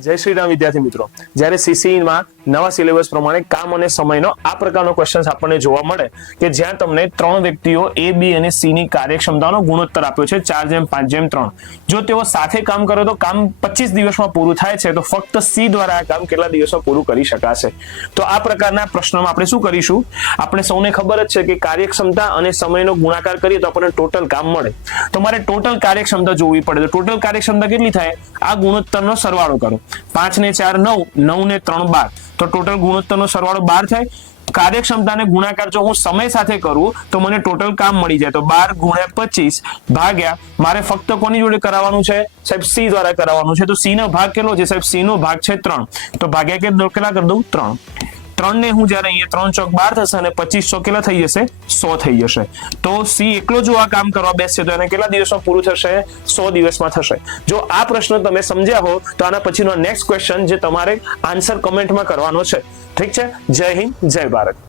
જય શ્રી રામ વિદ્યાર્થી મિત્રો. જ્યારે સીસીમાં નવા સિલેબસ પ્રમાણે કામ અને સમયનો આ પ્રકારનો ક્વેશ્ચન આપણને જોવા મળે કે જ્યાં તમને ત્રણ વ્યક્તિઓ એ બી અને સી ની કાર્યક્ષમતાનો ગુણોત્તર આપ્યો છે, ચાર જેમ, પાંચ જેમ, ત્રણ. જો તેઓ સાથે કામ કરે તો કામ પચીસ દિવસમાં પૂરું થાય છે, તો ફક્ત સી દ્વારા આ કામ કેટલા દિવસમાં પૂરું કરી શકાશે? તો આ પ્રકારના પ્રશ્નમાં આપણે શું કરીશું? આપણે સૌને ખબર જ છે કે કાર્યક્ષમતા અને સમયનો ગુણાકાર કરીએ તો આપણને ટોટલ કામ મળે. તો મારે ટોટલ કાર્યક્ષમતા જોવી પડે, તો ટોટલ કાર્યક્ષમતા કેટલી થાય? આ ગુણોત્તરનો સરવાળો કરો. પાંચ ને ચાર, નવ નવ ને ત્રણ, બાર. તો ટોટલ ગુણોત્તરનો સરવાળો બાર થાય. કાર્યક્ષમતાને ગુણાકાર જો હું સમય સાથે કરું, તો મને ટોટલ કામ મળી જાય. તો બાર ગુણ્યા પચીસ ભાગ્યા મારે ફક્ત કોની જોડે કરાવવાનું છે? સાહેબ, સી દ્વારા કરાવવાનું છે. તો સી નો ભાગ કેટલો છે? સાહેબ, સી નો ભાગ છે ત્રણ. તો ભાગ્યા કે કેટલા કરી દઉં? ત્રણ. ત્રણ હું જ્યારે અહીંયા ત્રણ ચોક બાર થશે અને પચીસ સો કેટલા થઈ જશે? સો થઈ જશે. તો સી એકલો જો આ કામ કરવા બેસશે, તો એને કેટલા દિવસમાં પૂરું થશે? સો દિવસમાં થશે. જો આ પ્રશ્ન તમે સમજ્યા હો, તો આના પછીનો નેક્સ્ટ ક્વેશ્ચન જે તમારે આન્સર કમેન્ટમાં કરવાનો છે. ઠીક છે? જય હિન્દ, જય ભારત.